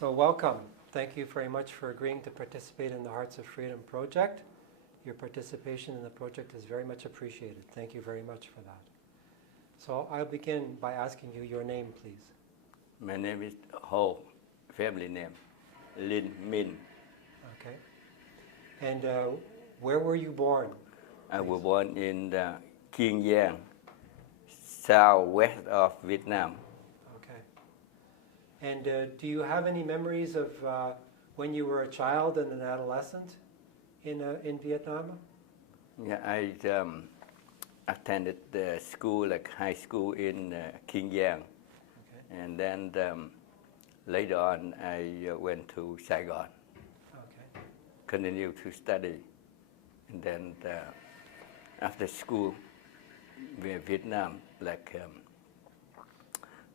So welcome. Thank you very much for agreeing to participate in the Hearts of Freedom project. Your participation in the project is very much appreciated. Thank you very much for that. So I'll begin by asking you your name, please. My name is Ho, family name, LINH MINH. Okay. And where were you born? I was born in Kiên Giang, southwest of Vietnam. Okay. And do you have any memories of when you were a child and an adolescent in Vietnam? Yeah, I attended the school, like high school in Kiên Giang. Okay. And then later on, I went to Saigon. Okay. Continued to study. And then after school, in Vietnam, like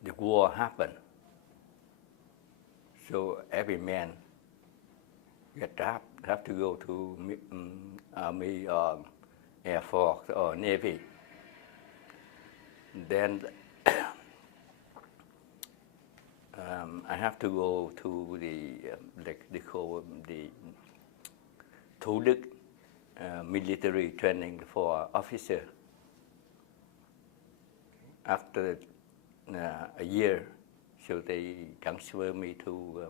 the war happened. So every man have to go to Army or Air Force or Navy. Then I have to go to they call the Thủ Đức military training for officer. After a year, so they transfer me to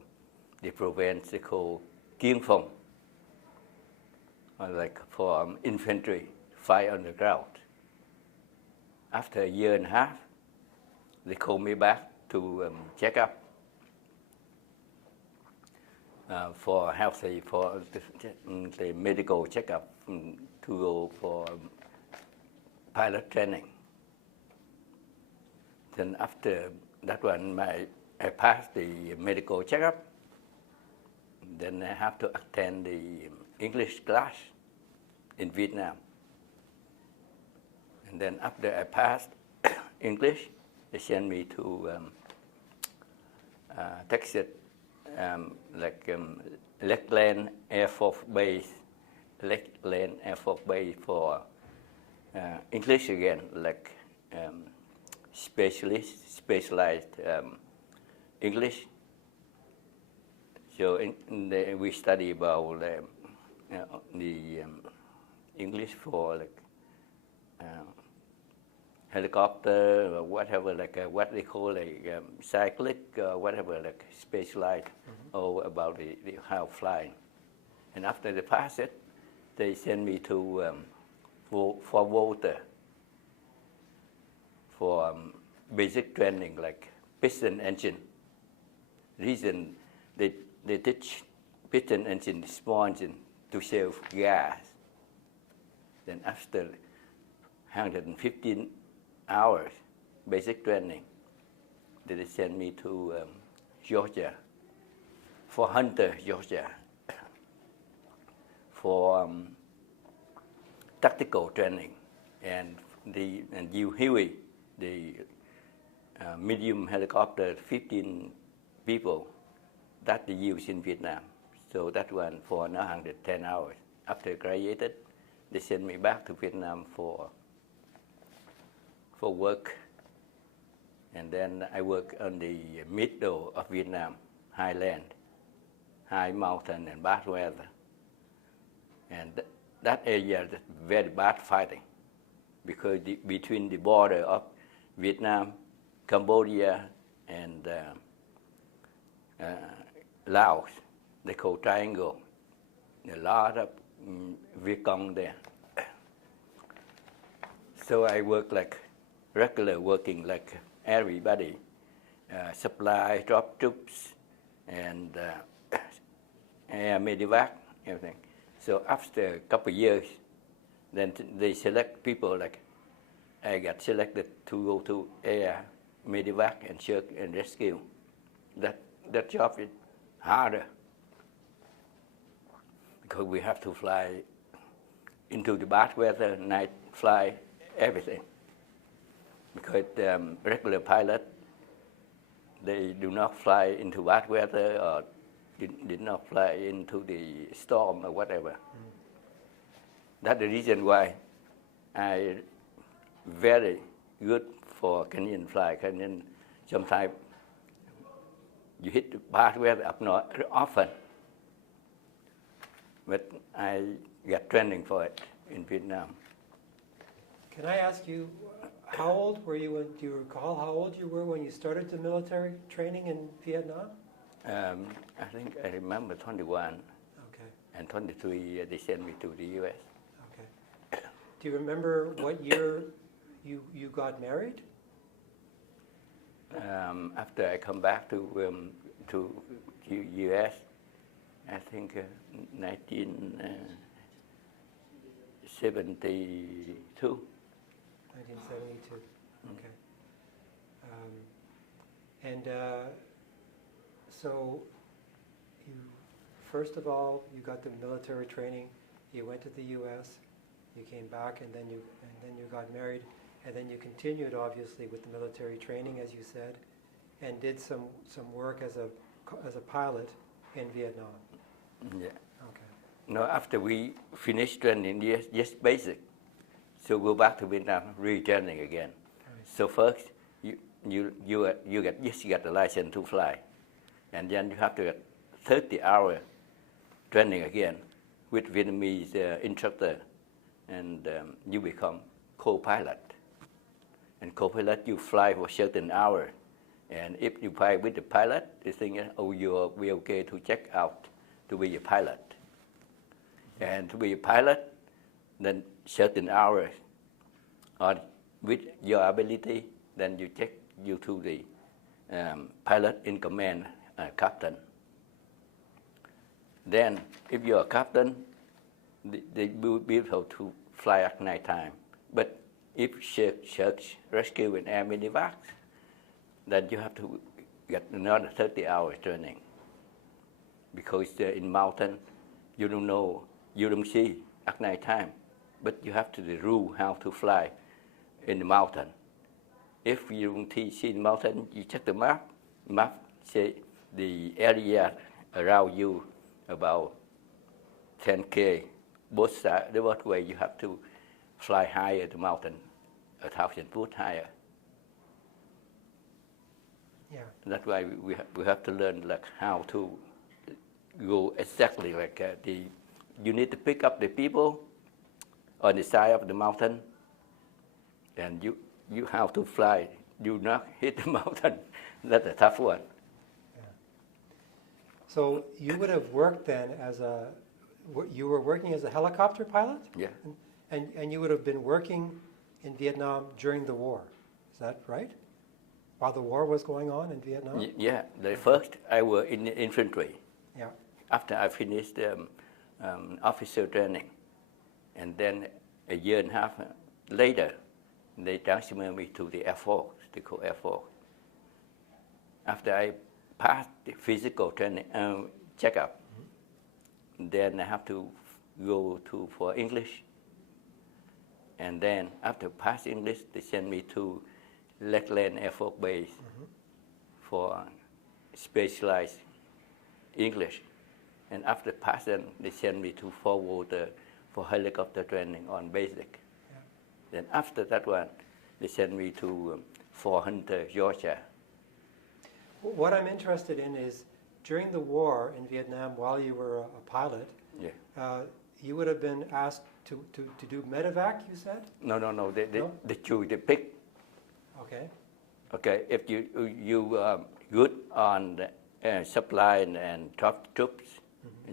the province they call Kiên Phong, like for infantry, fight on the ground. After a year and a half, they call me back to check up for healthy, for the medical checkup to go for pilot training. Then after that one, I passed the medical checkup. Then I have to attend the English class in Vietnam. And then after I passed English, they sent me to Texas, Lakeland Air Force Base, Lakeland Air Force Base for English again, like specialized English. So we study about the English for like helicopter or whatever, like what they call like cyclic, whatever, like specialized or about the how flying. And after they pass it, they send me to for water for basic training like piston engine. Reason they teach piston engine, small engine, to save gas. Then after 115 hours basic training, they send me to Georgia, for Hunter, Georgia, for tactical training, and Huey, the medium helicopter, 15 people, that they use in Vietnam. So that one for 110 hours. After graduated, they send me back to Vietnam for work. And then I work on the middle of Vietnam, highland, high mountain and bad weather. And that area is very bad fighting, because between the border of Vietnam, Cambodia, and Laos, they call triangle. A lot of Viet Cong there. So I work like regular working like everybody, supply, drop troops, and air medevac, everything. So after a couple of years, then they select people like I got selected to go to air medevac and search and rescue. That job is harder because we have to fly into the bad weather, night fly, everything. Because regular pilot, they do not fly into bad weather or did not fly into the storm or whatever. That's the reason why I very good for Canadian fly. Canadian sometimes you hit the bad weather up north often. But I got training for it in Vietnam. Can I ask you, how old were you when, do you recall how old you were when you started the military training in Vietnam? I think I remember 21 Okay, and 23 they sent me to the US. okay. Do you remember what year you got married? After I come back to US, I think 1972. 1972, okay. So you, first of all, you got the military training, you went to the US, you came back, and then you got married, and then you continued obviously with the military training, as you said, and did some work as a pilot in Vietnam. Yeah. Okay. No, after we finished training, just basic. So go back to Vietnam, retraining again. Right. So first, you get the license to fly, and then you have to get 30-hour training again with Vietnamese instructor, and you become co-pilot. And co-pilot, you fly for certain hour, and if you fly with the pilot, they think, oh, you'll be okay to check out to be a pilot. And to be a pilot, then certain hours, or with your ability, then you check you to the pilot in command, captain. Then, if you're a captain, they will be able to fly at night time. But if search, rescue, and air medevac, then you have to get another 30 hours training. Because in mountain, you don't know, you don't see at night time, but you have to the rule how to fly in the mountain. If you don't see the mountain, you check the map. Map say the area around you about 10K, both sides, the both way you have to fly higher the mountain, 1,000 foot higher. Yeah. That's why we have to learn like how to go exactly like you need to pick up the people on the side of the mountain, and you have to fly. Do not hit the mountain. That's a tough one. Yeah. So you would have worked then you were working as a helicopter pilot? Yeah. And you would have been working in Vietnam during the war. Is that right? While the war was going on in Vietnam? Yeah. First, I was in the infantry. Yeah. After I finished officer training, and then a year and a half later, they transferred me to the Air Force, the Air Force. After I passed the physical training checkup, then I have to go for English. And then after pass English, they send me to Lakeland Air Force Base for specialized English. And after passing, they send me to forward for helicopter training on basic. Yeah. Then after that one, they send me to Fort Hunter, Georgia. What I'm interested in is during the war in Vietnam, while you were a pilot, Yeah. You would have been asked to do medevac, you said? No. No? They choose the pick. Okay. Okay, if you good on the supply and troops,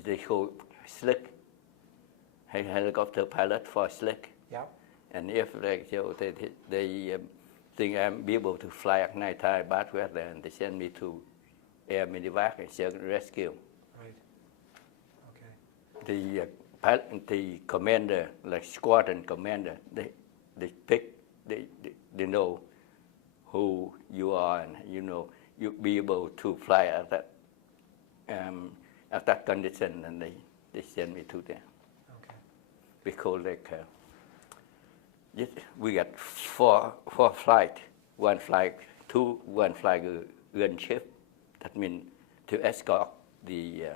they call slick. Helicopter pilot for slick. Yeah. And if like so they think I'm be able to fly at night time, bad weather, and they send me to air medevac and search and rescue. Right. Okay. The commander, like squadron commander, they pick, they know who you are, and you be able to fly at that condition, and they send me to there. Okay. Because like we got four flight, one flight gunship. That means to escort the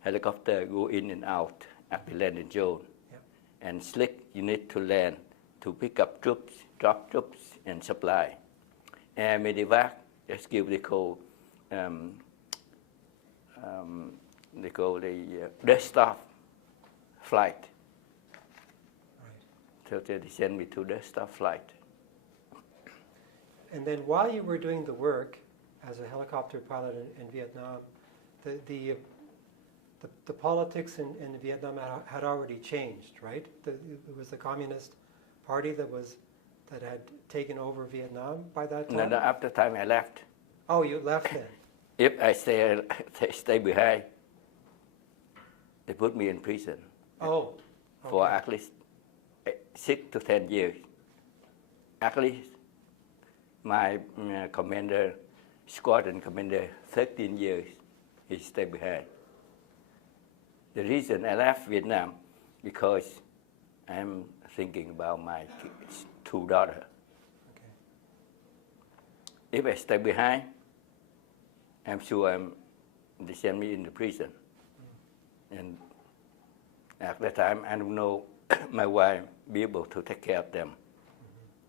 helicopter go in and out at the landing zone. Yeah. And slick, you need to land to pick up troops, drop troops, and supply. Air medevac, rescue they call they call the dust-off flight. Right. So they sent me to dust-off flight. And then while you were doing the work as a helicopter pilot in Vietnam, the politics in Vietnam had already changed, right? It was the Communist Party that had taken over Vietnam by that time? No, after time I left. Oh, you left then? If I stay behind, they put me in prison. Oh, for okay. at least 6 to 10 years. At least my commander, squadron commander, 13 years, he stayed behind. The reason I left Vietnam, because I'm thinking about my 2 daughters. Okay. If I stay behind, I'm sure they send me in the prison. And at that time, I don't know my wife be able to take care of them.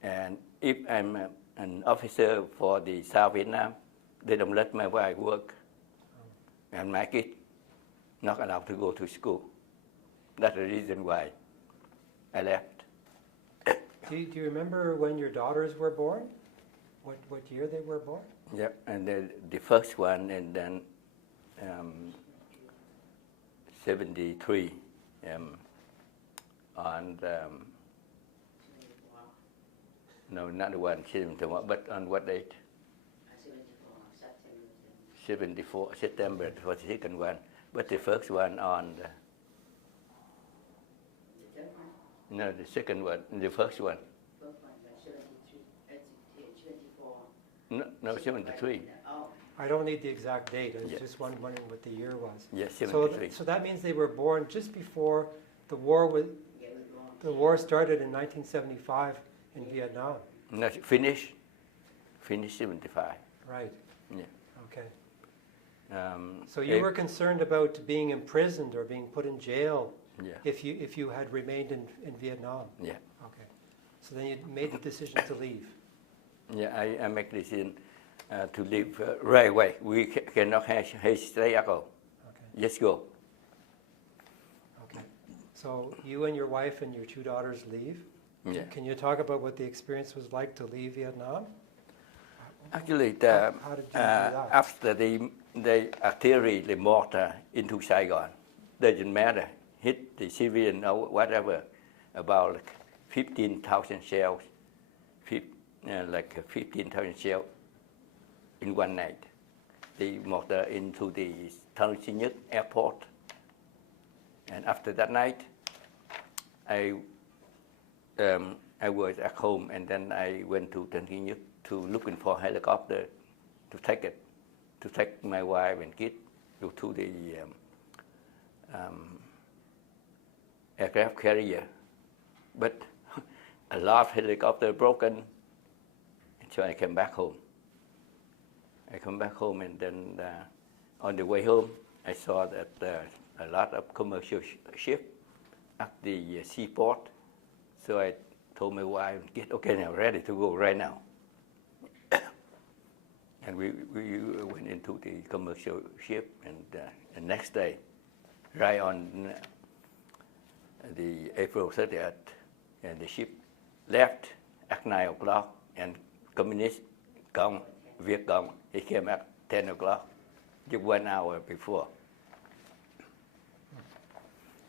And if I'm an officer for the South Vietnam, they don't let my wife work. And my kids not allowed to go to school. That's the reason why I left. Do you remember when your daughters were born? What year they were born? Yeah, and the first one, and then 73 on no, not the one 74, but on what date? 74 September for the second one, but the first one on no, the second one, the first one. No, 73. I don't need the exact date. I was Yeah. just wondering what the year was. Yes, So, 73. so that means they were born just before the war started in 1975 in Vietnam. No, finish 75. Right. Yeah. Okay. So If- you were concerned about being imprisoned or being put in jail Yeah. if you had remained in Vietnam. Yeah. Okay. So then you made the decision to leave. Yeah, I make decision to leave right away. We cannot hesitate at all. Okay. Just go. Okay. So you and your wife and your 2 daughters leave. Yeah. Can you talk about what the experience was like to leave Vietnam? Actually, How did you do that? after the artillery, the mortar into Saigon, doesn't matter, hit the civilian or whatever, about like 15,000 shells, like 15,000 shells in one night. The mortar into the Tân Sơn Nhất airport. And after that night, I was at home, and then I went to Tân Sơn Nhất to looking for a helicopter to take my wife and kid to the aircraft carrier. But a lot of helicopter broken, so I came back home. And then on the way home, I saw that a lot of commercial ships at the seaport. So I told my wife, "Get okay now, ready to go right now." And we went into the commercial ship, and the next day, right on the April 30th, and the ship left at 9 o'clock, and communist gone, Viet gone, he came at 10 o'clock, just 1 hour before.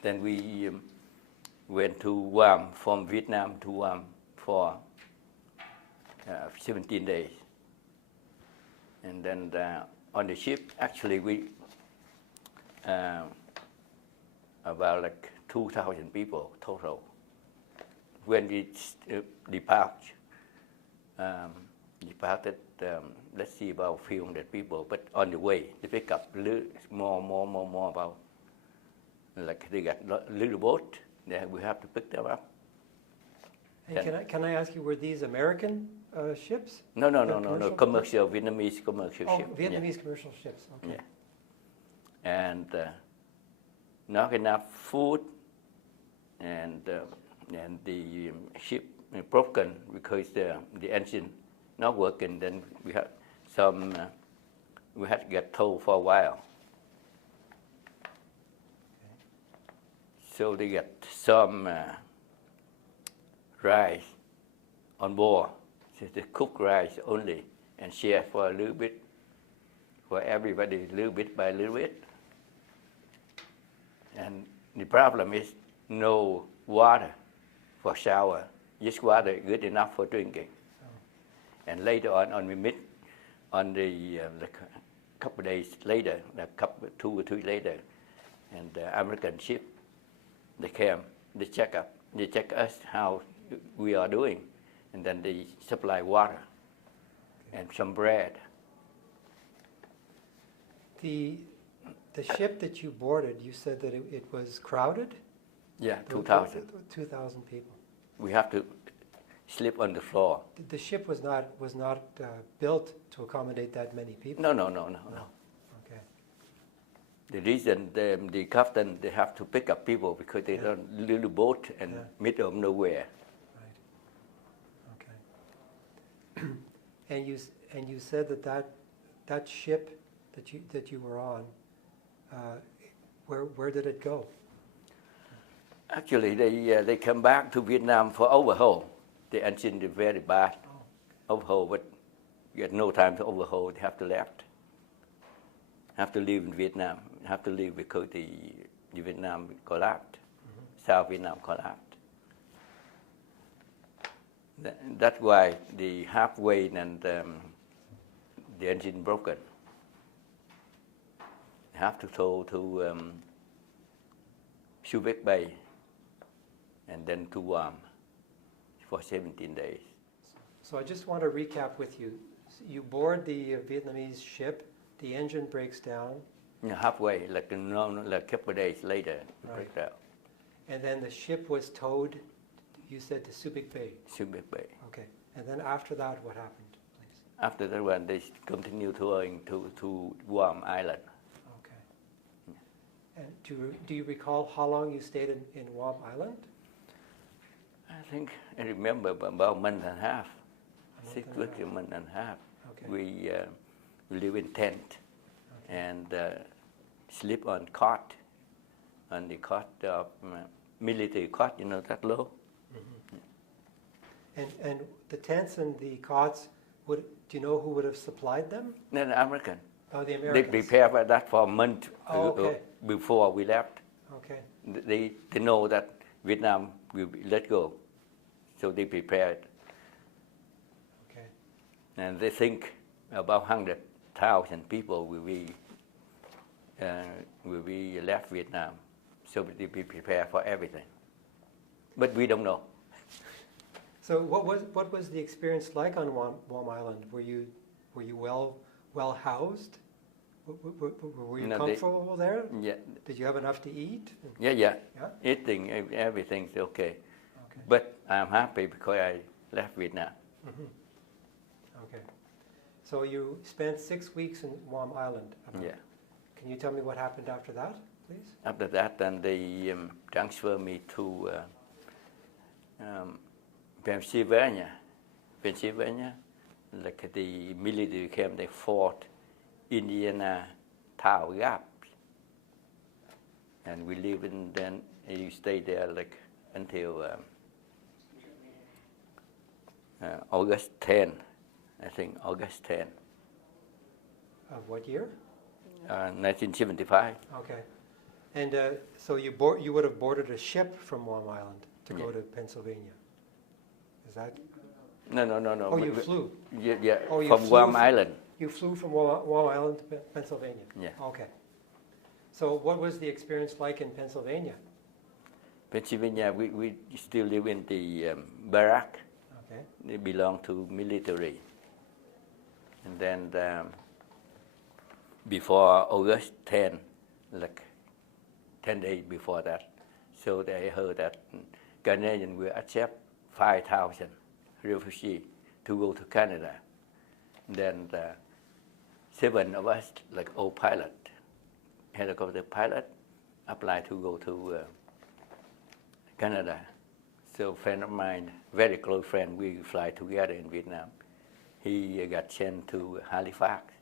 Then we went to Guam, from Vietnam to Guam for 17 days. And then on the ship, actually we, about like 2,000 people total. When we departed, let's see, about a few hundred people, but on the way, they pick up more about, like they got little boat, that we have to pick them up. Hey, can I ask you, were these American ships? No, Commercial? commercial, Vietnamese commercial Oh, ship. Vietnamese commercial ships. Okay. Yeah. And not enough food, and the ship broken because the engine not working. Then we had to get towed for a while. So they get some rice on board. So they cook rice only and share for a little bit, for everybody, little bit by little bit. And the problem is no water for shower, just water good enough for drinking. And later on we meet on the like a couple of days later, like 2 or 3 later, and the American ship, they came, they check us how we are doing, and then they supply water and some bread. The ship that you boarded, you said that it was crowded? Yeah, 2,000. 2,000 people. We have to sleep on the floor. The ship was not built to accommodate that many people? No. Okay. The reason the captain, they have to pick up people because they Yeah. don't little boat and middle of nowhere. Right. Okay. And you said that ship that you were on, where did it go? Actually, they come back to Vietnam for overhaul. The engine is very bad. Overhaul, but you had no time to overhaul. They have to left. Have to leave in Vietnam. Have to leave because the Vietnam collapsed. South Vietnam collapsed. That's why the halfway and the engine broken. They have to tow to Subic Bay and then to Guam for 17 days. So I just want to recap with you. You board the Vietnamese ship, the engine breaks down. Halfway, like a couple of days later, it Right. breaks down. And then the ship was towed, you said, to Subic Bay. Subic Bay. Okay. And then after that, what happened, please? After that one, they continue touring to Guam Island. Okay. And do you recall how long you stayed in Guam Island? I think I remember about a month and a half. A month 6 and a weeks, half. a month and a half. Okay. We live in tent Okay. and sleep on cot, on the cot of military cot, you know, that low. And the tents and the cots, do you know who would have supplied them? Then American. Oh, the They Americans. prepare for that for a month Oh, okay. before we left. Okay. They know that Vietnam will be let go, so they prepared. Okay. And they think about 100,000 people will be left Vietnam, so they be prepared for everything. But we don't know. So what was the experience like on Guam Island? Were you well housed? Were you comfortable there? Yeah, Did you have enough to eat? yeah. Yeah? Eating, everything's okay. Okay. But I'm happy because I left Vietnam. Okay. So you spent 6 weeks in Guam Island. Yeah. Can you tell me what happened after that, please? After that, then they transfer me to Pennsylvania, like the military camp, they fought Indiana Tau Gap. And we live in, then you stay there like until August 10, I think, August 10, Of what year? 1975. Okay. And so you would have boarded a ship from Guam Island to go to Pennsylvania. Is that? No. Oh, you flew. Yeah, Oh, you from flew Guam from- Island. You flew from Guam Island to Pennsylvania? Yeah. Okay. So what was the experience like in Pennsylvania? Pennsylvania, we still live in the barrack. Okay. They belong to military. And then before August 10, like 10 days before that, so they heard that Canadians will accept 5,000 refugees to go to Canada. Then 7 of us, like old pilot, helicopter pilot, applied to go to Canada. So a friend of mine, very close friend, we fly together in Vietnam. He got sent to Halifax,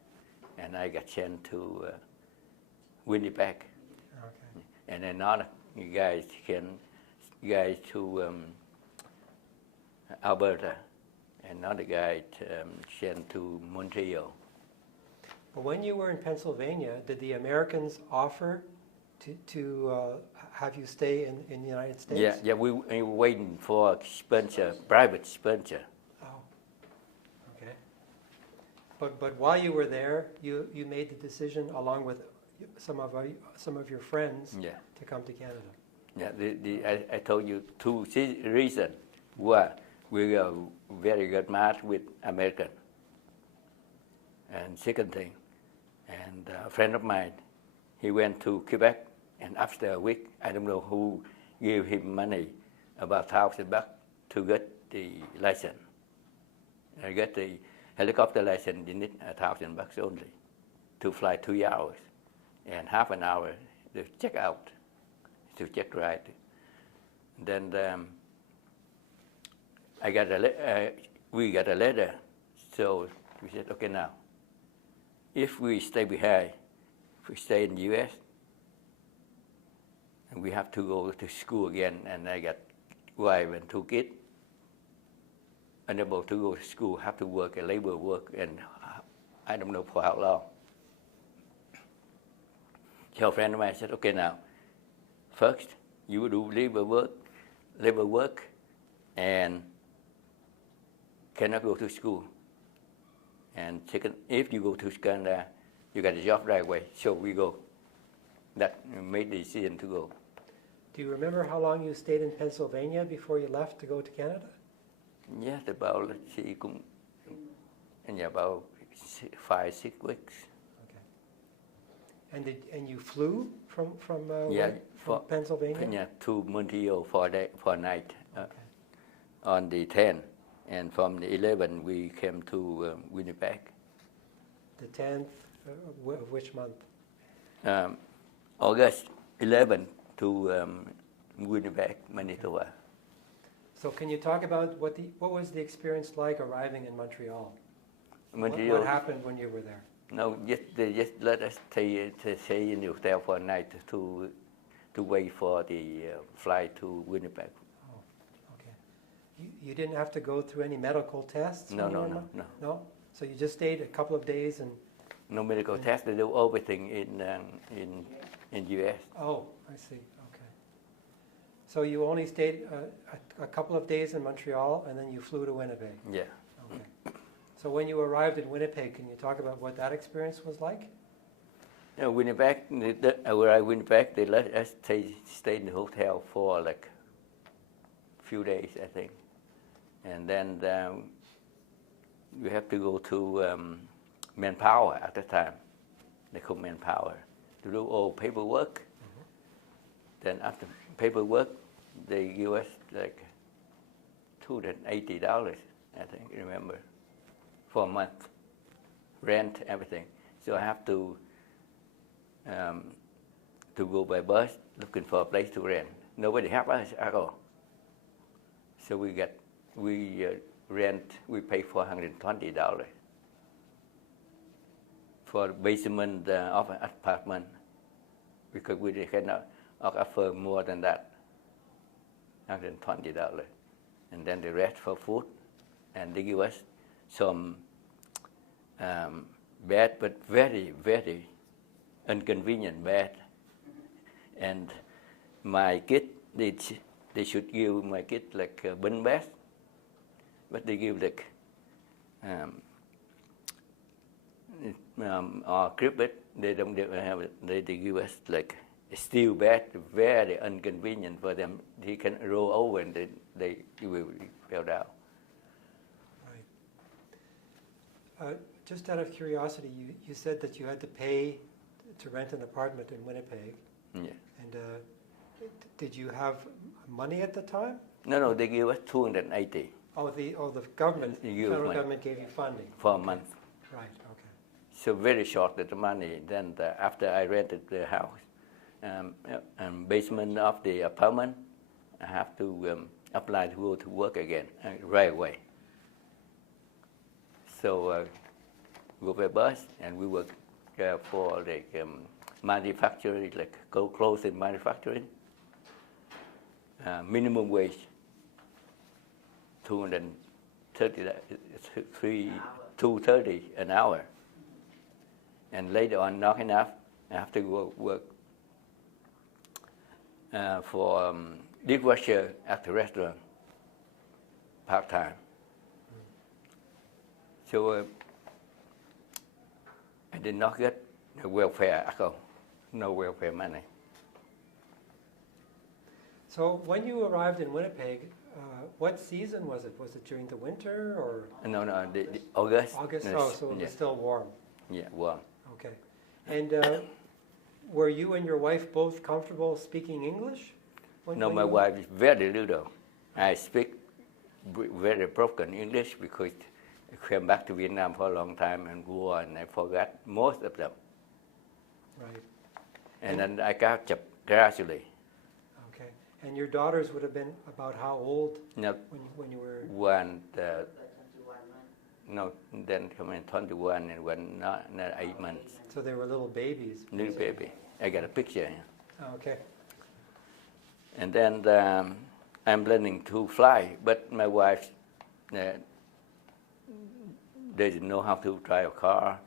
and I got sent to Winnipeg. Okay. And another You guys to Alberta, and another guy sent to Montreal. But when you were in Pennsylvania, did the Americans offer to have you stay in the United States? Yeah, we were waiting for a sponsor, private sponsor. Oh, okay. But while you were there, you made the decision along with some of your friends to come to Canada. Yeah, I told you two reasons. One, we got very good match with American. And second thing, and a friend of mine, he went to Quebec, and after a week, I don't know who gave him money, about $1,000 to get the license. I got the helicopter license, you need $1,000 only to fly 2 hours, and half an hour to check out, to check right. Then we got a letter, so we said, okay, now, if we stay behind, if we stay in the U.S., and we have to go to school again, and I got wife and 2 kids, unable to go to school, have to work, labor work, and I don't know for how long. So a friend of mine said, okay, now, first, you do labor work, and cannot go to school. And second, if you go to Canada, you got a job right away. So we go. That made the decision to go. Do you remember how long you stayed in Pennsylvania before you left to go to Canada? Yes, about, let's see, about 5-6 weeks. Okay. And you flew from Pennsylvania? Yeah, to Montreal for a night. Okay. On the 10th. And from the 11th, we came to Winnipeg. The 10th, which month? August 11th to Winnipeg, Manitoba. So can you talk about what was the experience like arriving in Montreal? Montreal. What happened when you were there? No, they just let us stay in the hotel for a night to wait for the flight to Winnipeg. You didn't have to go through any medical tests? No. No? So you just stayed a couple of days and... No medical tests, they do everything in U.S. Oh, I see, okay. So you only stayed a couple of days in Montreal and then you flew to Winnipeg? Yeah. Okay. So when you arrived in Winnipeg, can you talk about what that experience was like? Winnipeg, Winnipeg, they let us stay in the hotel for like a few days, I think. And then we have to go to Manpower at the time. They call Manpower to do all paperwork. Mm-hmm. Then after paperwork, they give us like $280, I think, remember, for a month, rent, everything. So I have to go by bus looking for a place to rent. Nobody help us at all. So we pay $420 for basement of an apartment because we cannot offer more than that, $120. And then the rest for food, and they give us some bed, but very, very inconvenient bed. And my kid, they should give my kid like a bin bed, but they give like or crib bed. They don't have it. They give us like a steel bed, very inconvenient for them. He can roll over and they will fell down. Right. Just out of curiosity, you said that you had to pay to rent an apartment in Winnipeg. Yeah. And did you have money at the time? No, they give us $280. Oh, the government, federal government gave you funding for a month. Right. Okay. So very short of the money. Then after I rented the house, basement of the apartment, I have to apply to go to work again right away. So go by bus, and we work for like manufacturing, like clothing manufacturing. minimum wage, 230 an hour. And later on, not enough, I have to go work for dishwasher at the restaurant, part-time. So I did not get the welfare account, no welfare money. So when you arrived in Winnipeg, what season was it? Was it during the winter or? No, the August. August, Yes, oh, so it was yeah. still warm. Yeah, warm. Okay. And were you and your wife both comfortable speaking English? No, my wife is very little. I speak very broken English because I came back to Vietnam for a long time and war, and I forgot most of them. Right. And then I catch up gradually. Okay. And your daughters would have been about how old No, when you were? one, no, then come in 21 and one not 8 months. So they were little babies. Little baby. I got a picture here. Oh, okay. And then I'm learning to fly, but my wife doesn't know how to drive a car,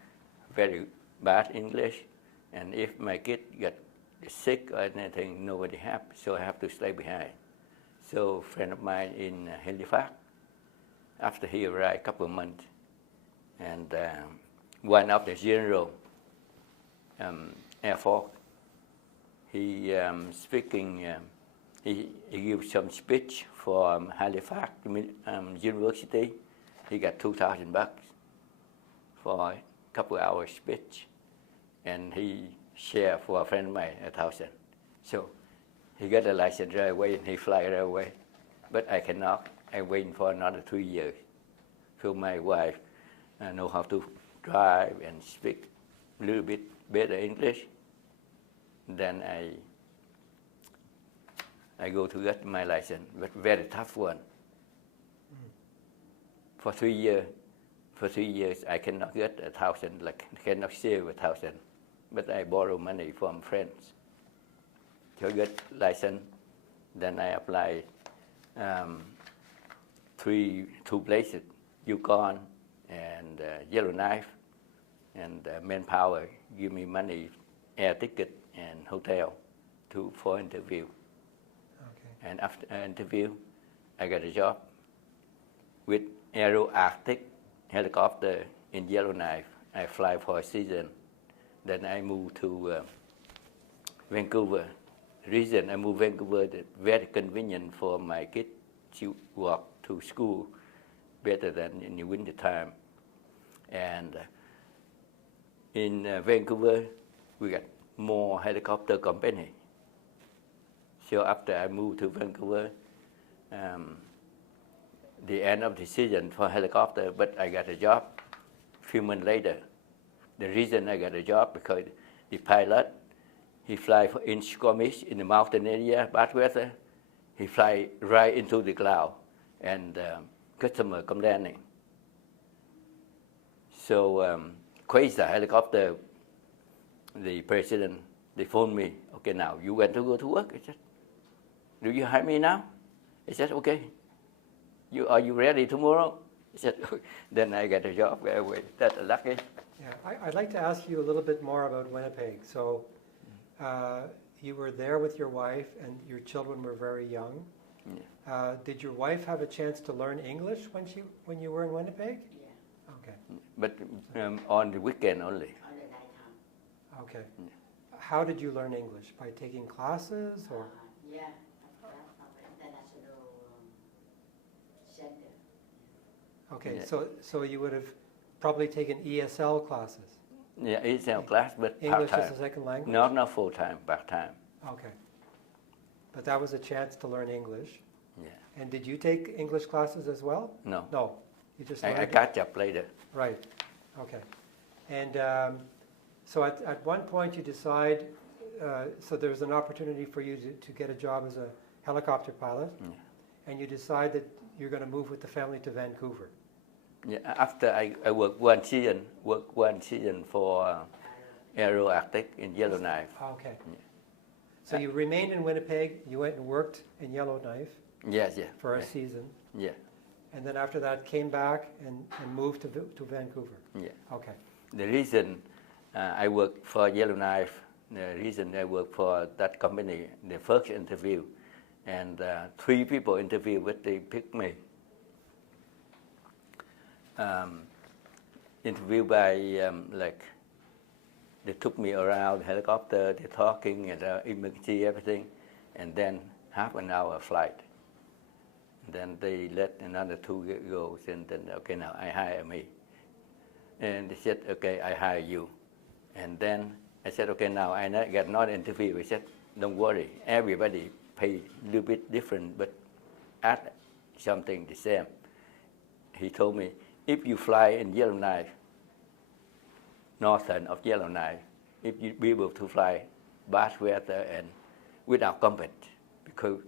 very bad English, and if my kid get sick or anything, nobody help, so I have to stay behind. So a friend of mine in Halifax, after he arrived a couple of months, and one of the general Air Force, he speaking, he gives some speech for Halifax University. He got $2,000 for a couple hours speech, and he shared for a friend of mine 1,000. So he got a license right away and he fly right away, but I cannot. I wait for another 3 years. So my wife know how to drive and speak a little bit better English. Then I go to get my license, but very tough one. For 3 years, I cannot get 1,000, like cannot save 1,000, but I borrow money from friends. So I get license, then I apply two places, Yukon and Yellowknife, and Manpower give me money, air ticket and hotel for interview. Okay. And after interview, I got a job with Aero Arctic helicopter in Yellowknife. I fly for a season. Then I moved to Vancouver. The reason I moved to Vancouver is very convenient for my kids to walk to school better than in the winter time. And in Vancouver, we got more helicopter company. So after I moved to Vancouver, the end of the season for helicopter, but I got a job a few months later. The reason I got a job because the pilot, he fly in skirmish in the mountain area, bad weather. He fly right into the cloud, and customer come landing. So crazy helicopter, the president, they phoned me. Okay, now you want to go to work? I said, do you hire me now? I said, okay. Are you ready tomorrow? I said, then I got a job right away. That's lucky. Yeah, I'd like to ask you a little bit more about Winnipeg. So you were there with your wife and your children were very young. Yeah. Did your wife have a chance to learn English when you were in Winnipeg? Yeah. Okay. But on the weekend only. On the nighttime. Okay. Yeah. How did you learn English? By taking classes or? Yeah, from international center. Okay, Yeah. so you would have probably taken ESL classes. Yeah, ESL class, but English part-time. as a second language? Not full-time, part-time. Okay. But that was a chance to learn English. Yeah. And did you take English classes as well? No. No. You just I learned it? catch up later. Right. Okay. And so at one point you decide, so there's an opportunity for you to get a job as a helicopter pilot, and you decide that you're going to move with the family to Vancouver. Yeah, after I worked one season for Aero Arctic in Yellowknife. Okay. Yeah. So you remained in Winnipeg, you went and worked in Yellowknife Yes, yeah. for a yeah, season, yeah, and then after that came back and moved to Vancouver. yeah. Okay. The reason I work for Yellowknife, the reason I work for that company, the first interview, and 3 people interviewed, but they picked me. Interviewed by like, they took me around helicopter, they're talking and emergency, everything, and then half an hour flight. Then they let another 2 go, and then okay, now I hire me. And they said, okay, I hire you. And then I said, okay, now I get not interview. He said, don't worry, everybody pay a little bit different, but at something the same. He told me, if you fly in Yellowknife, northern of Yellowknife, if you be able to fly bad weather and without compass, because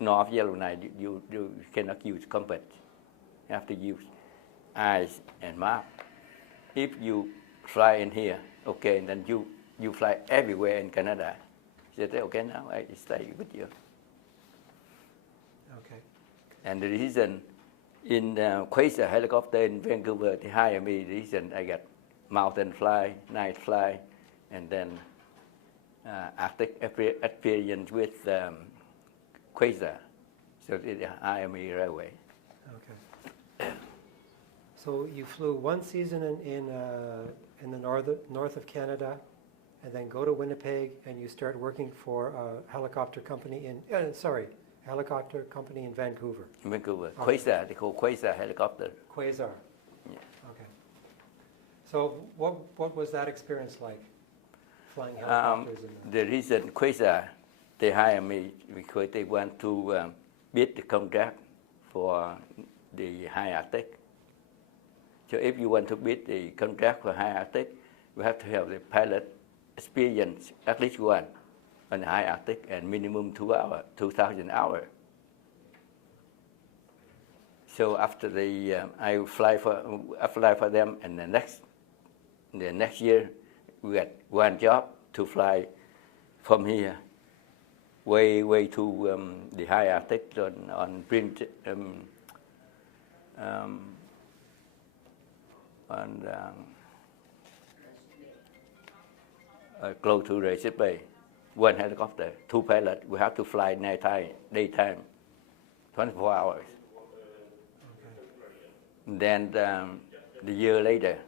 north of Yellowknife you cannot use compass, you have to use eyes and map. If you fly in here, okay, and then you fly everywhere in Canada. He said, okay, now I stay with you. Okay. And the reason in Quasar helicopter in Vancouver, they hire me, the reason I got mountain fly, night fly, and then Arctic experience with Quasar. So they hire me right away. Okay. So you flew one season in the north of Canada, and then go to Winnipeg, and you start working for a helicopter company helicopter company in Vancouver. Vancouver, Okay. Quasar, they call Quasar helicopter. Quasar. Yeah. Okay. So what was that experience like, flying helicopters in The reason Quasar, they hire me because they want to bid the contract for the high Arctic. So if you want to bid the contract for high Arctic, you have to have the pilot experience, at least one, on the high Arctic, and minimum 2,000 hours. So after I fly for them, and the next year we got one job to fly from here way to the high Arctic on close to Refugee. One helicopter, 2 pilots. We have to fly nighttime, daytime, 24 hours. Okay. Then the year later,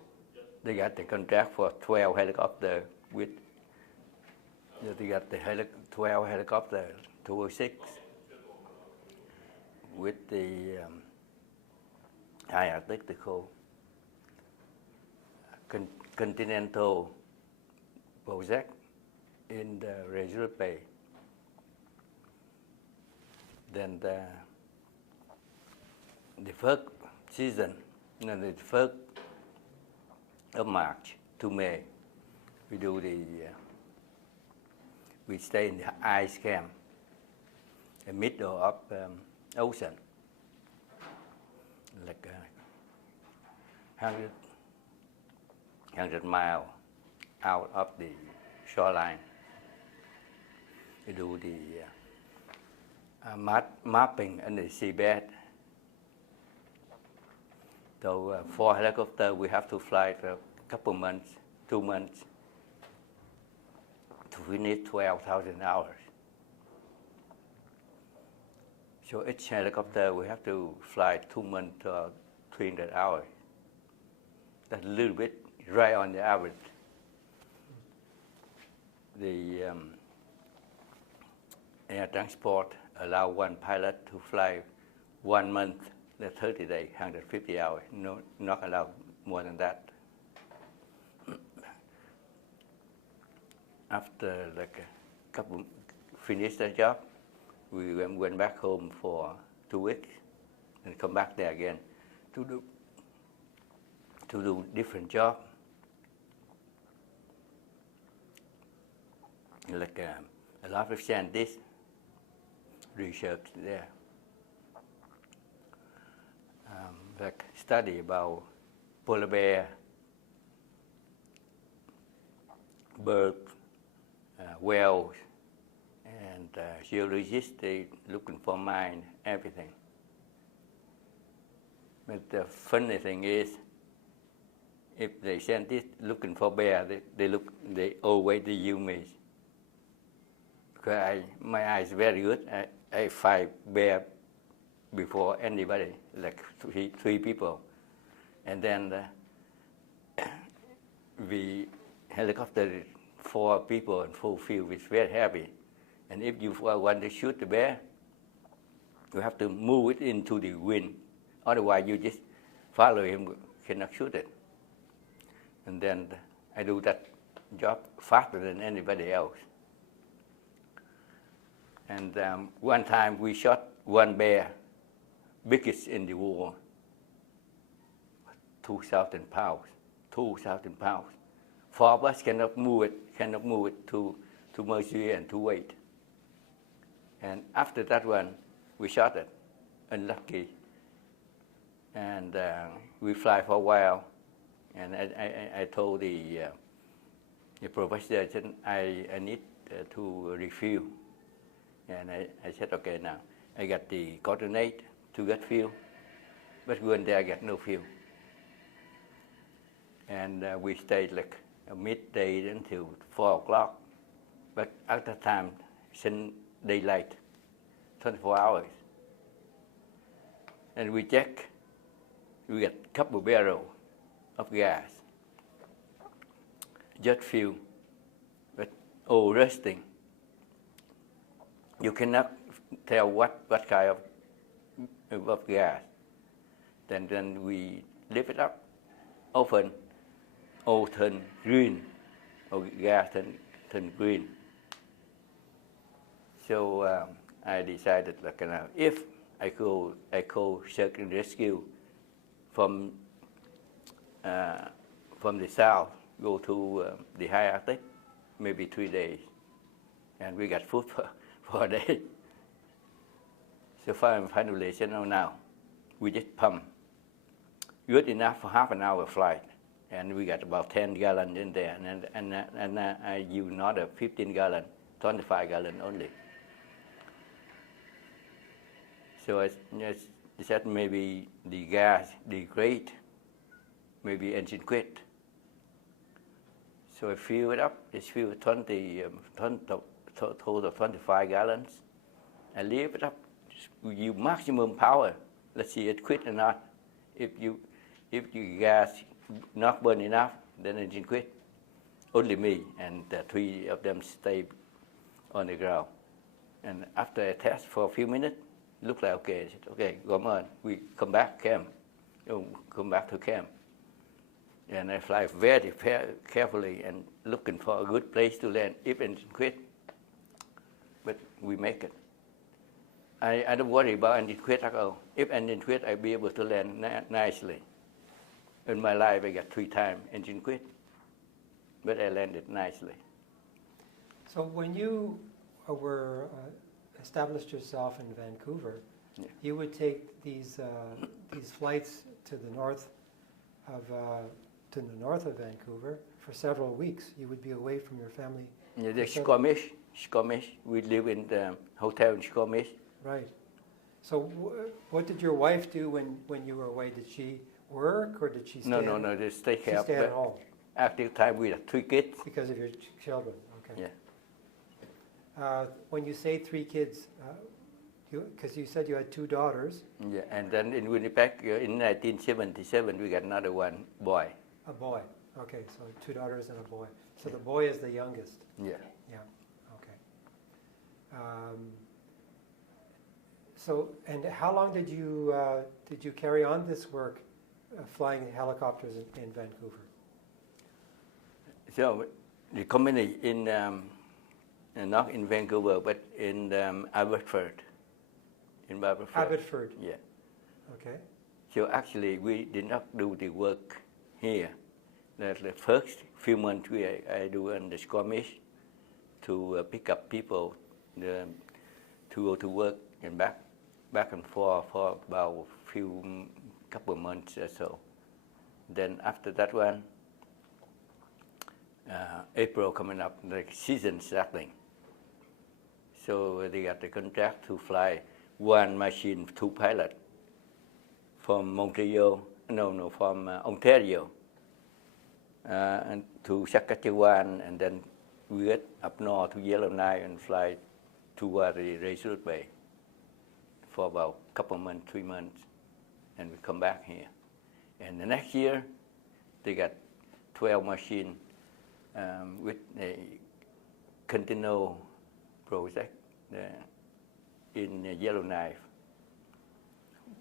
they got the contract for 12 helicopters with. They got the 12 helicopter 206 with the high Arctic, they call Continental project in the Refugee. Then the first season, the first of March to May, we do we stay in the ice camp, in the middle of ocean, like 100 miles out of the shoreline. We do the mapping in the seabed. So for helicopter, we have to fly for a couple months, 2 months, to finish 12,000 hours. So each helicopter, we have to fly 2 months or 300 hours. That's a little bit right on the average. The air transport allow one pilot to fly 1 month, the 30 days, 150 hours. No, not allowed more than that. After like a couple, finished the job, we went back home for 2 weeks and come back there again to do different job. Like a lot of scientists research there, like study about polar bear, birds, whales, geologists, they looking for mine, everything. But the funny thing is, if they scientists looking for bear, they always use me. Because my eye is very good. I find bear before anybody, like three people. And then we helicopter 4 people and full field is very heavy. And if you want to shoot the bear, you have to move it into the wind. Otherwise, you just follow him, cannot shoot it. And then I do that job faster than anybody else. And one time we shot one bear, biggest in the world, 2,000 pounds. 2,000 pounds. 4 of us cannot move it to Mercy and to wait. And after that one, we shot it, unlucky. And we fly for a while. And I told the professor, I need to refuel. And I said, okay, now I got the coordinate to get fuel, but when there I got no fuel. And we stayed like midday until 4 o'clock. But at that time, since daylight, 24 hours. And we check, we got a couple of barrels of gas, jet fuel, but all rusting. You cannot tell what kind of gas. Then we lift it up, open, all turn green, or gas turn green. So I decided, like, if I call search and rescue from the south, go to the high Arctic, maybe 3 days, and we got food for a day. So finally, I said, no, now we just pump good enough for half an hour flight, and we got about 10 gallons in there, and I use another 15 gallon, 25 gallon only. So I said maybe the gas degrade, maybe engine quit. So I fill it up. It's filled total 25 gallons. I leave it up. You maximum power. Let's see it quit or not. If you gas not burn enough, then engine quit. Only me and 3 of them stay on the ground. And after I test for a few minutes, looked like okay. I said, okay, come on. We come back camp. Come back to camp. And I fly very carefully and looking for a good place to land if engine quit. But we make it. I don't worry about engine quit at all. If engine quit, I'll be able to land nicely. In my life, I got 3 times engine quit, but I landed nicely. So when you were established yourself in Vancouver, yeah. You would take these flights to the north of Vancouver for several weeks. You would be away from your family. Yeah, the Squamish. We live in the hotel in Squamish. Right. So what did your wife do when you were away? Did she work or did she stay? No, they stay She here. stayed at home. After the time we had 3 kids. Because of your children, okay. Yeah. When you say 3 kids, because you said you had 2 daughters. Yeah, and then in Winnipeg, in 1977, we got another one boy. A boy. Okay, so 2 daughters and a boy. So the boy is the youngest. Yeah. Yeah. Okay. So, and how long did you carry on this work, flying helicopters in Vancouver? So the company not in Vancouver, but in Abbotsford. In Abbotsford. Abbotsford. Yeah. Okay. So actually, we did not do the work here. That's the first few months I do in the Squamish to pick up people to go to work and back and forth for about couple of months or so. Then after that one, April coming up, the season starting. So they got the contract to fly one machine, two pilots from Montreal, from Ontario and to Saskatchewan, and then we get up north to Yellowknife and fly to the Razor Bay for about a couple months, 3 months, and we come back here. And the next year, they got 12 machines with a continual project in Yellowknife,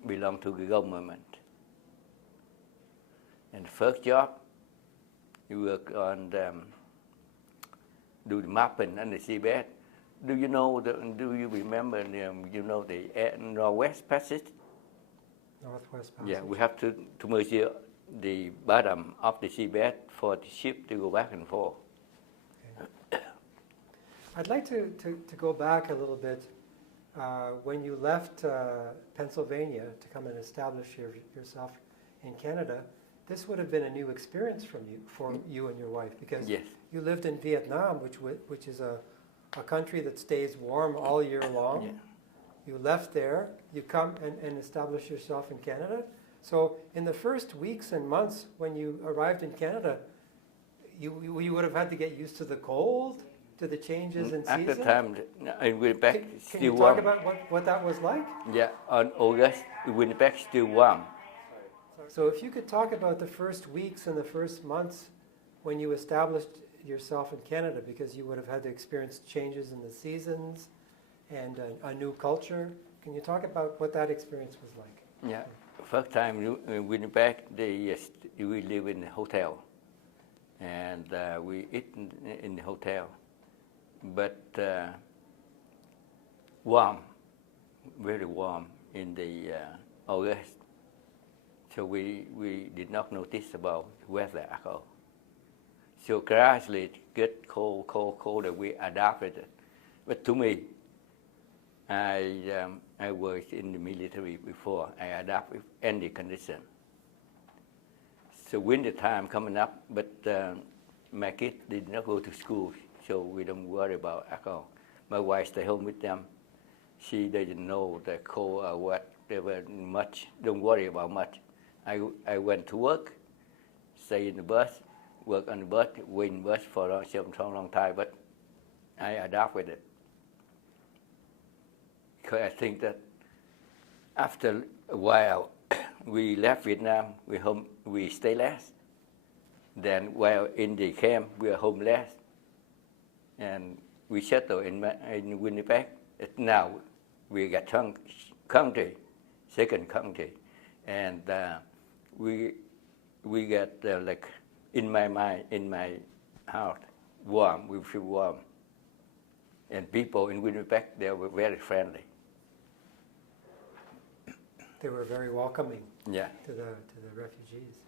belong to the government. And the first job, you work on do the mapping on the seabed. Do you know? Do you remember? The Northwest Passage? Northwest Passage. Yeah, we have to measure the bottom of the seabed for the ship to go back and forth. Okay. I'd like to go back a little bit. When you left Pennsylvania to come and establish yourself in Canada, this would have been a new experience for you and your wife, because Yes. you lived in Vietnam, which is a country that stays warm all year long. Yeah. You left there, you come and establish yourself in Canada. So in the first weeks and months when you arrived in Canada, you would have had to get used to the cold, to the changes in At season. the time, in Winnipeg, Can still you warm. talk about what that was like? Yeah, on August, Winnipeg still warm. So if you could talk about the first weeks and the first months when you established yourself in Canada, because you would have had to experience changes in the seasons and a new culture. Can you talk about what that experience was like? Yeah, first time in Winnipeg, we live in a hotel, and we eat in the hotel, but warm, very warm in the August. So we did not notice about weather at all. So gradually it get colder, we adapted it. But to me, I worked in the military before. I adapt with any condition. So winter time coming up, but my kids did not go to school, so we don't worry about at all. My wife stay home with them. She doesn't know the cold or what. They were much. Don't worry about much. I went to work, stay in the bus, work on the bus, wait in the bus for a long time, but I adapt with it. Because I think that after a while, we left Vietnam, we stay less. Then while in the camp, we are homeless. And we settle in Winnipeg. Now we got country, second country. And we get like in my mind, in my heart, warm, we feel warm. And people in Winnipeg, they were very friendly. They were very welcoming. Yeah. To the refugees.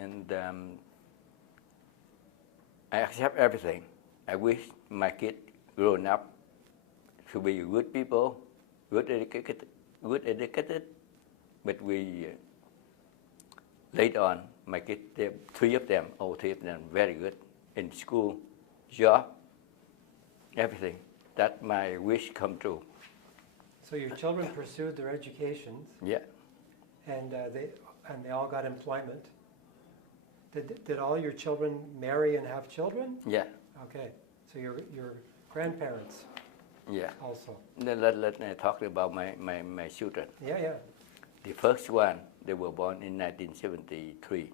And I accept everything. I wish my kid grown up to be good people, good educated. But we later on, my kids, all three of them, very good in school, job, everything. That my wish come true. So your children pursued their educations. Yeah. And they all got employment. Did all your children marry and have children? Yeah. Okay. So your grandparents. Yeah. Also. Let me talk about my children. Yeah. The first one, they were born in 1973.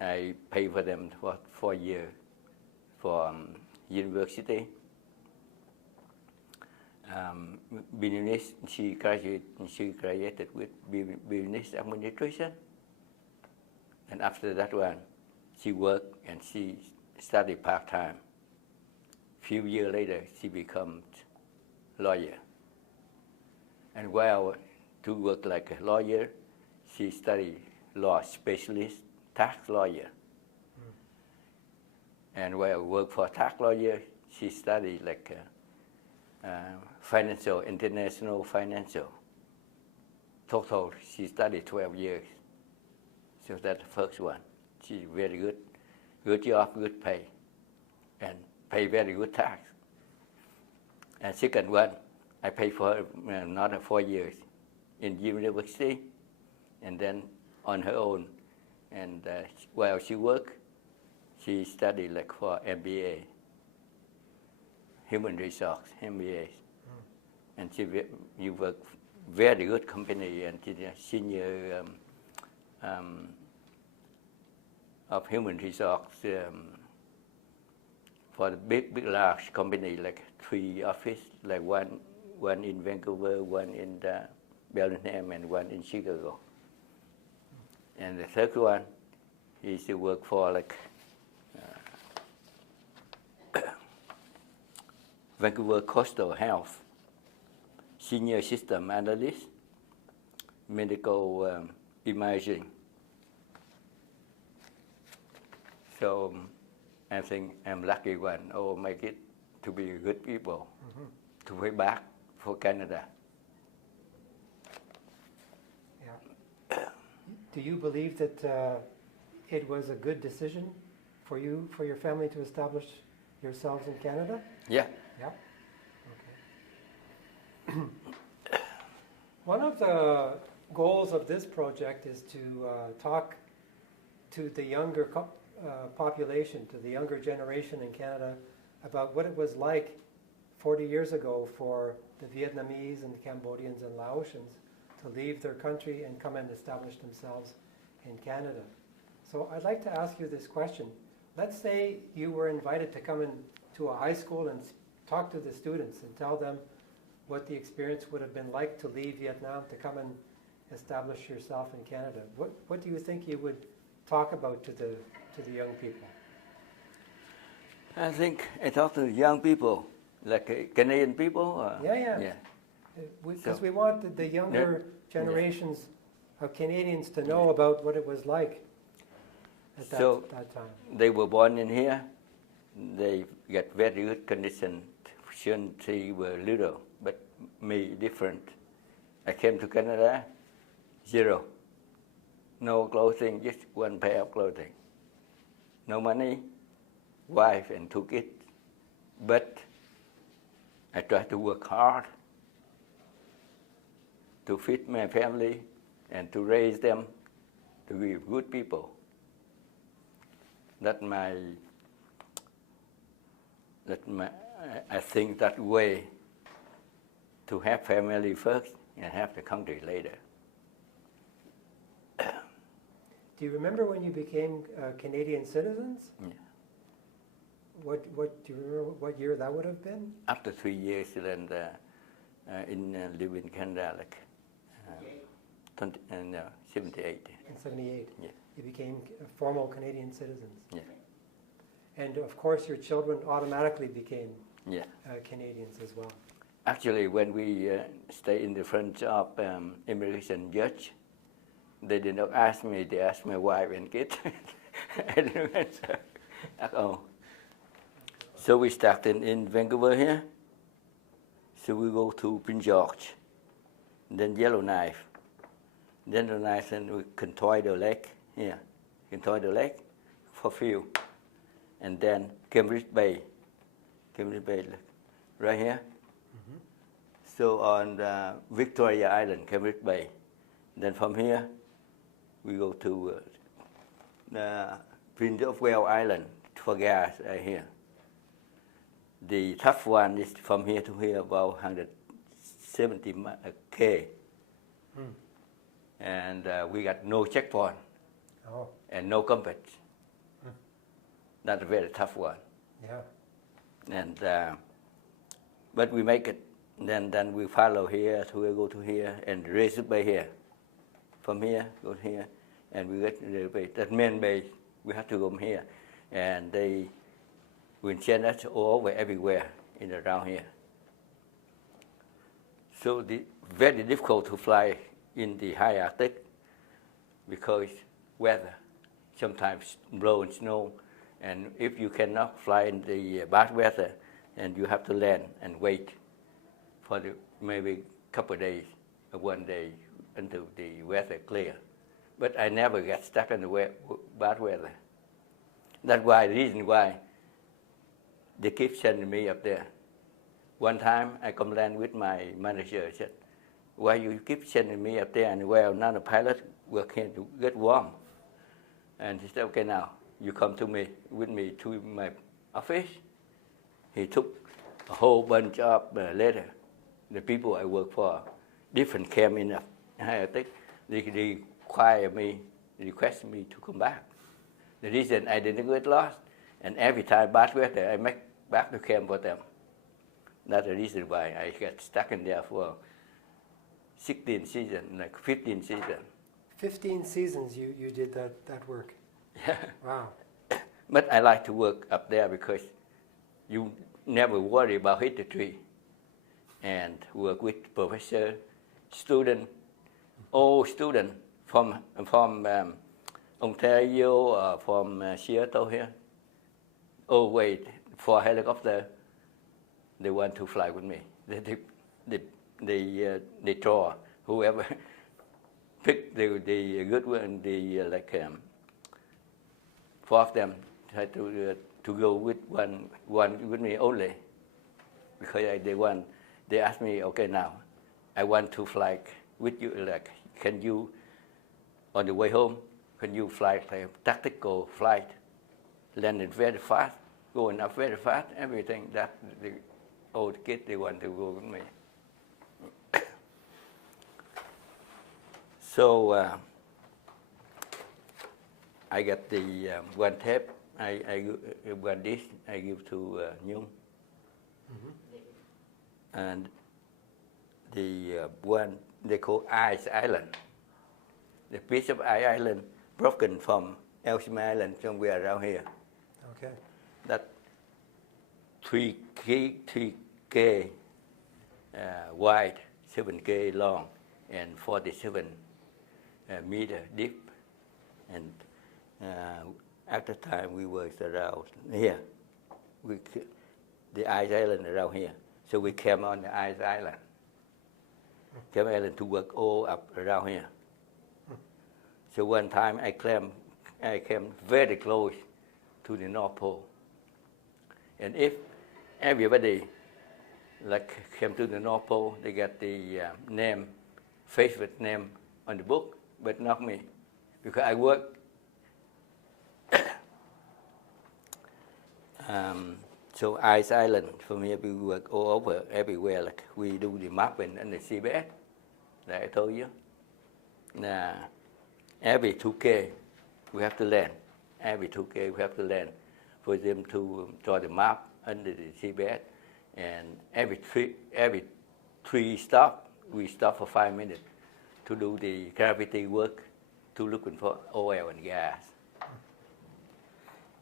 I paid for them for 4 years for university. Business, she graduated with business administration. And after that one, she worked and she studied part-time. Few years later, she becomes lawyer. And while to work like a lawyer, she studied law specialist, tax lawyer. And while work for tax lawyer, she studied like financial, international financial. Total, she studied 12 years. So that's the first one. She's very good good job, good pay, and pay very good tax. And second one, I pay for another 4 years in university, and then on her own. And while she worked, she studied like for MBA, human resource MBA, and you work very good company, and she's a senior of human resource for the big large company, like 3 office, like one in Vancouver, one in Bellingham, and one in Chicago. And the third one, he still work for like Vancouver Coastal Health, senior system analyst, medical imaging. So I think I'm lucky one. Oh, make it to be good people, to pay back for Canada. Yeah. Do you believe that it was a good decision for you, for your family to establish yourselves in Canada? Yeah. Yeah. Okay. One of the goals of this project is to talk to the younger population, to the younger generation in Canada, about what it was like 40 years ago for the Vietnamese and the Cambodians and Laotians to leave their country and come and establish themselves in Canada. So I'd like to ask you this question. Let's say you were invited to come into a high school and talk to the students and tell them what the experience would have been like to leave Vietnam to come and establish yourself in Canada. What do you think you would talk about to the young people? I think I talk to young people, like Canadian people. Yeah. Because we want the younger generations of Canadians to know about what it was like at that time. They were born in here. They get very good condition since they were little, but me different. I came to Canada, 0. No clothing, just one pair of clothing. No money, wife and 2 kids. But I try to work hard to feed my family and to raise them to be good people. I think that way to have family first and have the country later. Do you remember when you became Canadian citizens? Yeah. What do you remember what year that would have been? After 3 years, then live in Canada, like 78. In 78. Yeah. You became formal Canadian citizens. Yeah. And of course, your children automatically became Yeah. Canadians as well. Actually, when we stay in the front of immigration judge, they did not ask me. They asked my wife and kids. I didn't answer at all. So we started in Vancouver here. So we go to Prince George, then Yellowknife. Yellowknife, and we control the lake here. Control the lake for few. And then Cambridge Bay. Cambridge Bay, right here. So on Victoria Island, Cambridge Bay. Then from here, we go to the Prince of Wales Island for gas right here. The tough one is from here to here about 170 K. And we got no checkpoint and no compass. That's a very tough one. Yeah. And but we make it. Then we follow here, so we go to here and race it by here. From here, go here, and we get to the base. That main base, we have to go from here. And they will send us all over everywhere in around here. So very difficult to fly in the high Arctic because weather, sometimes blow and snow. And if you cannot fly in the bad weather, and you have to land and wait for maybe couple of days or 1 day until the weather clear. But I never get stuck in the bad weather. That's why the reason why they keep sending me up there. One time I complained with my manager. I said, "Why you keep sending me up there? And well, none of the pilots work here to get warm." And he said, "Okay, now you come to me with me to my office." He took a whole bunch of letters. The people I work for, different came in. I think they require me, request me to come back. The reason I didn't get lost, and every time bad weather, I make back to camp for them. That's the reason why I got stuck in there for 16 seasons, like 15 seasons. 15 seasons you did that work. Yeah. Wow. But I like to work up there because you never worry about history and work with professor, student, all student from Ontario, from Seattle here. Oh wait, for helicopter, they want to fly with me. They draw whoever pick the good one. Four of them try to go with one with me only, because they asked me, okay, now I want to fly with you. Like, can you on the way home? Can you fly like a tactical flight, landing very fast, going up very fast, everything that the old kids they want to go with me. So I got the one tape. One dish I give to Nhung, and the one they call Ice Island. The piece of Ice Island broken from Elshima Island somewhere around here. Okay. That 3K wide, 7K long, and 47 meter deep. And at the time we worked around here. The Ice Island around here. So we came on the Ice Island. Came island to work all up around here. So one time I came very close to the North Pole. And if everybody like came to the North Pole, they get the name, favorite name on the book, but not me, because I work. So Ice Island, from here we work all over, everywhere. Like we do the mapping and the seabed, that I told you. Now, every 2K we have to land. Every 2K we have to land for them to draw the map under the seabed. And every three stop, we stop for 5 minutes to do the gravity work, to looking for oil and gas.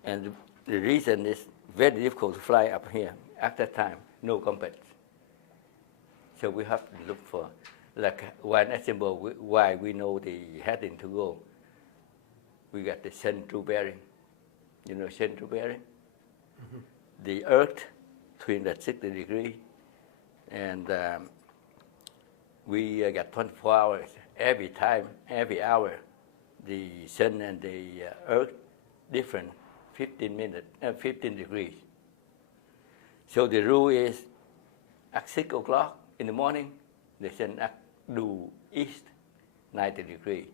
And the reason is very difficult to fly up here at that time, no compass. So we have to look for, like one example why we know the heading to go. We got the central bearing. You know central bearing? Mm-hmm. The Earth, 360 degrees, and we got 24 hours. Every time, every hour, the sun and the Earth different. 15 degrees. So the rule is at 6 o'clock in the morning, the sun due east, 90 degrees.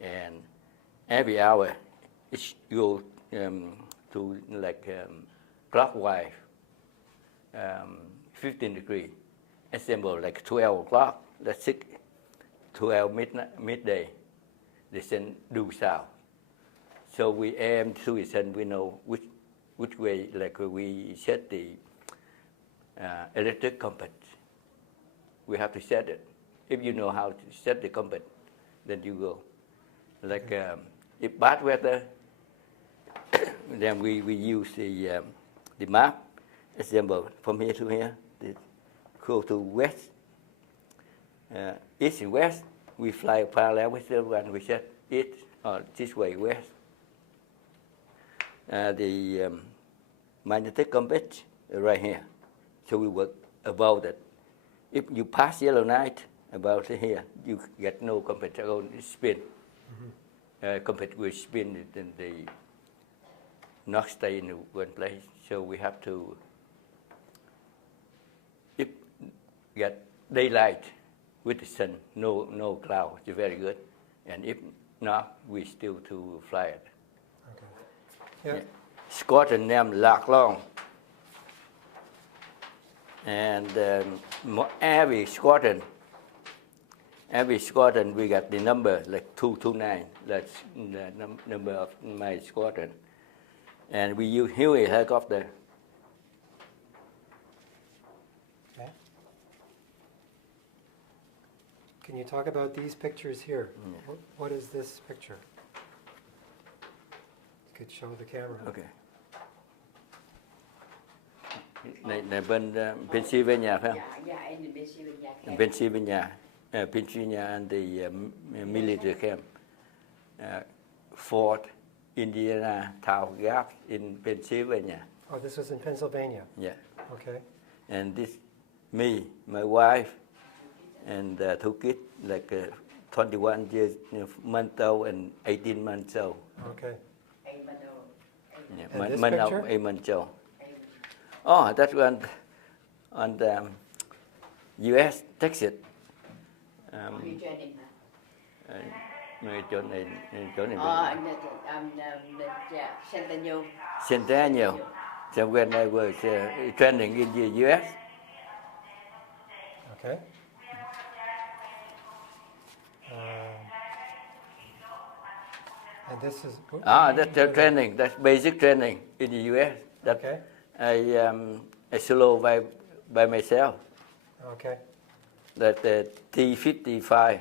And every hour, it goes to like clockwise, 15 degrees. Example, like 12 o'clock, that's 12 midday, the sun due south. So we aim to the sun, we know which way, like we set the electric compass. We have to set it. If you know how to set the compass, then you go. Like if bad weather, then we use the map. Example, from here to here, go to west, east and west. We fly parallel with the one we set east or this way west. The magnetic compass right here. So we work about it. If you pass yellow night about here, you get no compass at all. It spin. Mm-hmm. Compass will spin in the not stay in one place. So we have to, if get daylight with the sun, no cloud, it's very good. And if not, we still to fly it. Okay. Yeah. Squadron name Lạc Long. And every squadron we got the number like 229. That's the number of my squadron. And we use Huey helicopter. Okay. Can you talk about these pictures here? Yeah. What is this picture? You could show the camera. Okay. Này bên Pennsylvania phải không? Yeah, in Pennsylvania camp. Pennsylvania and the military camp. Fort Indiana Town Gap in Pennsylvania. Oh, this was in Pennsylvania. Yeah. Okay. And this, me, my wife, and two kids, like 21 years months old and 18 months old. Okay. Yeah, And this month picture? old, 8 months old. Oh, that one on the U.S. Texas. Chỗ này Centennial. So when I was training in the U.S. Okay. And this is... That's training. That's basic training in the U.S. That Okay. I solo by myself. Okay. That T-55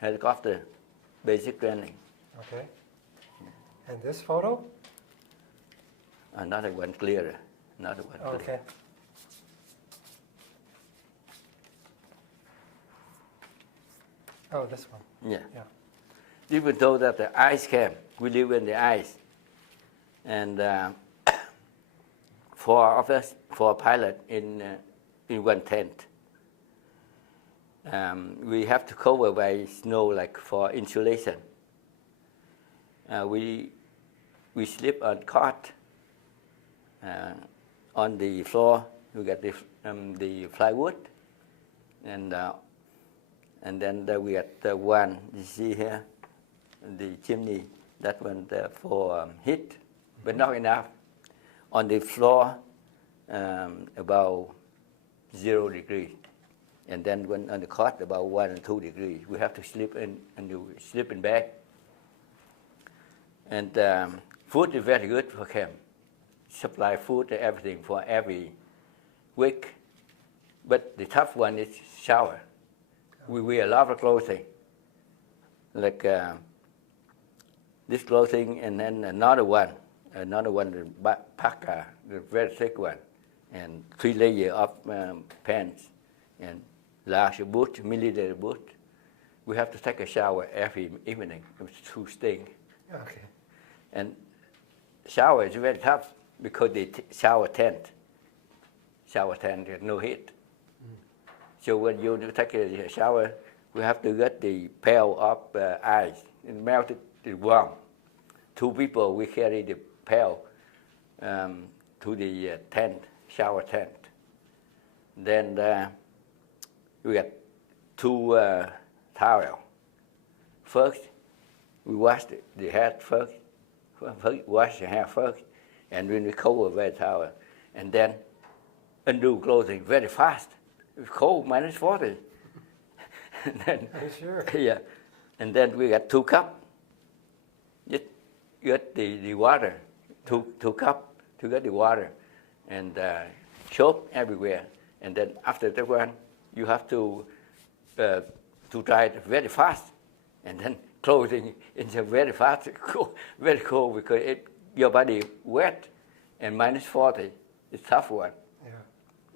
helicopter, basic training. Okay. And this photo? Another one clearer. Another one clearer. Okay. Oh, this one. Yeah. Yeah. Even though that the ice camp, we live in the ice. And 4 of us, 4 pilots in one tent. We have to cover by snow like for insulation. We sleep on cot on the floor. We got the plywood, and then we got the one you see here, the chimney. That one for heat, but not enough. On the floor, about 0 degrees. And then when on the cot, about 1 and 2 degrees. We have to sleep in, and you sleep in bed. And food is very good for camp. Supply food and everything for every week. But the tough one is shower. We wear a lot of clothing. Like this clothing, and then another one, the backpacker, the very thick one, and 3 layers of pants, and large boot, military boot. We have to take a shower every evening. It's too stink. Okay. And shower is very tough because the shower tent has no heat. So when you take a shower, we have to get the pail of ice and melt it warm. 2 people, we carry the pail to the tent, shower tent. Then we got 2 towels. First, we wash the head first. Wash the hair first, and then we cover with a towel. And then undo clothing very fast. It's cold, minus 40. And then, I'm sure. Yeah. And then we got 2 cups. Just get the water, 2 cups to get the water, and soap everywhere. And then after that one, you have to dry it very fast, and then clothing is very fast, very cold because your body wet, and minus 40 is tough one. Yeah.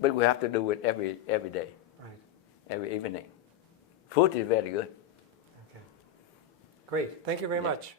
But we have to do it every day, Right. every evening. Food is very good. Okay. Great. Thank you very much.